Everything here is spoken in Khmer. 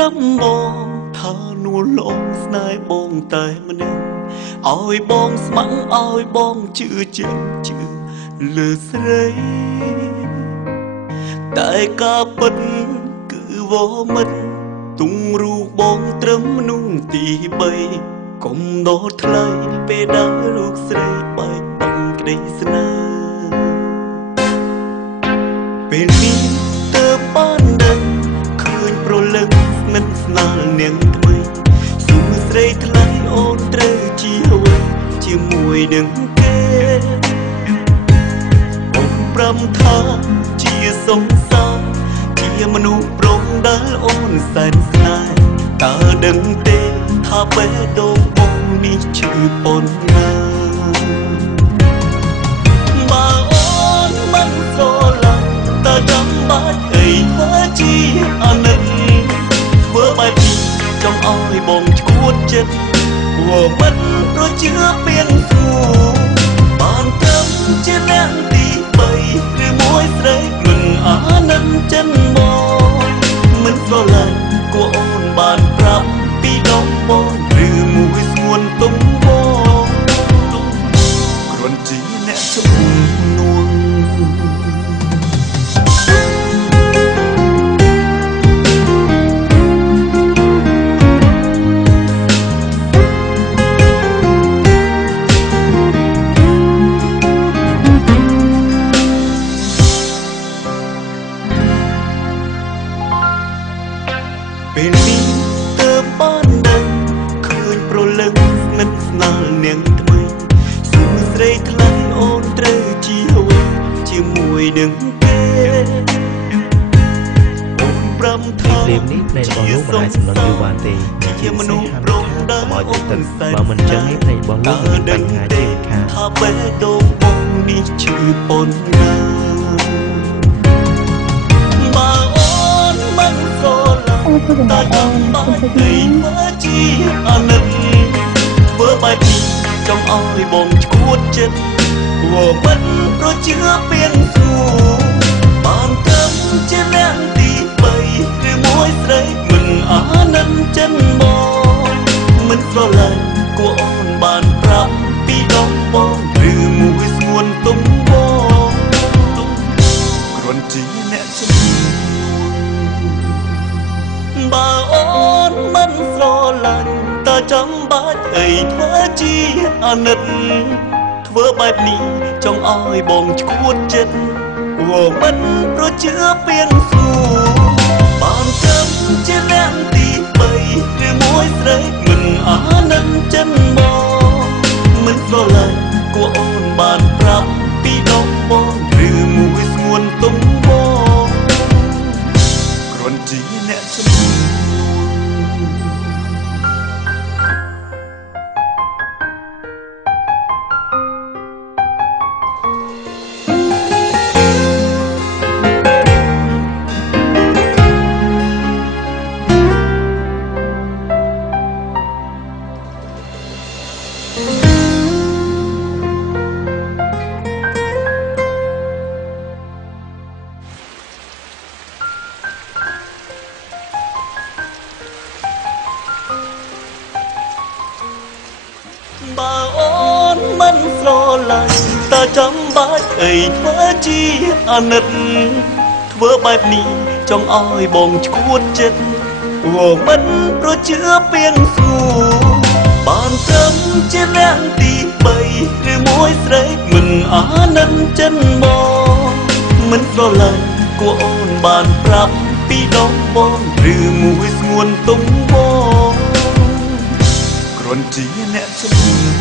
ប្រាប់បងថានួលលងស្នេហ៍បងតែម្នាក់ឲ្យបងស្ម័គ្រឲ្យបងជឿជាក់ជឿលើស្រីតែការពិតគឺវមិតទុំរូបបងត្រឹមនោះទី3កុំដោតថ្លៃពេលដែលរូបស្រីបែកបាំងក្តីស្នេហ៍ពេលនេះទើបបានដឹងឃើញប្រលឹកស្និទ្ធស្នាលនាងថ្មីសួស្រីថ្លៃអូនត្រូវជាអ្វីជាមួយនឹងគេបងប្រាំថាជាសង្សារជាមនុស្សប្រុងដែលអូនសែនស្នេហ៍តើដឹងទេថាបេះដូងបងនេះឈឺប៉ុណ្ណាបើអូនមិនស្រឡាញ់តើចាំបាច់អីធ្វើជាអាណិតធ្វើបែបនេះចង់ឲ្យបងឈួតចិត្តព្រោះមិនប្រជឿពៀនសួរបានត្រឹមជាអ្នកទី3ឬមួយស្រីមិនអាណិតចិនមកមិនស្រឡាញ់គួរអូនបានប្រាប់ពីដងបងឬមួយស្ងួនទុំបងគ្រាន់ជាអ្នកជំនួសពេលនេះទើបបានដឹងឃើញប្រលឹកស្និទ្ធស្នាលនាងថ្មីសួស្រីថ្លៃអូនត្រូវជាអ្វីជាមួយនឹងគេអូនប្រាំថាភ្លាមនេះភ្នែករបស់លោកមិនអាចសម្លឹងយូរបានទេជាមនុស្សប្រុងដែលអូនទឹកបើមិនចឹងនេះភ្នែករបស់លោកនឹងមានបញ្ហាជាខាតថាបេះដូងបងនេះឈឺប៉ុណ្ណាបើអូនមិនស្រឡាញ់តើចាំបាច់អីធ្វើជាអាណិតធ្វើបែបនេះចង់ឲ្យបងឈួតចិត្តព្រោះមិនប្រជឿពៀនសួរបានត្រឹមជាអ្នកទី3ឬមួយស្រីមិនអាណិតចិនមកមិនស្រឡាញ់គួរអូនបានប្រាប់ពីដងបងឬមួយស្ងួនទុំបងគ្រាន់ជាអ្នកជំនួសបើអូនមិនស្រឡាញ់តើចាំបាច់អីធ្វើជាអាណិតធ្វើបែបនេះចង់ឲ្យបងឈួតចិត្តព្រោះមិនប្រជឿពៀនសួរបានត្រឹមជាអ្នកទី3ឬមួយស្រីមិនអាណិតចិនមកមិនស្រឡាញ់គួរអូនបានប្រាប់ពីដងបងឬមួយស្ងួនទុំបងគ្រាន់ជាអ្នកជំនួសបើអូនមិនស្រឡាញ់តើចាំបាច់អីធ្វើជាអាណិតធ្វើបែបនេះចង់ឲ្យបងឈួតចិត្តព្រោះមិនប្រជឿពៀនសួរបានត្រឹមជាអ្នកទី3ឬមួយស្រីមិនអាណិតចិនមកមិនស្រឡាញ់គួរអូនបានប្រាប់ពីដងបងឬមួយស្ងួនទុំបងគ្រាន់ជាអ្នកជំនួស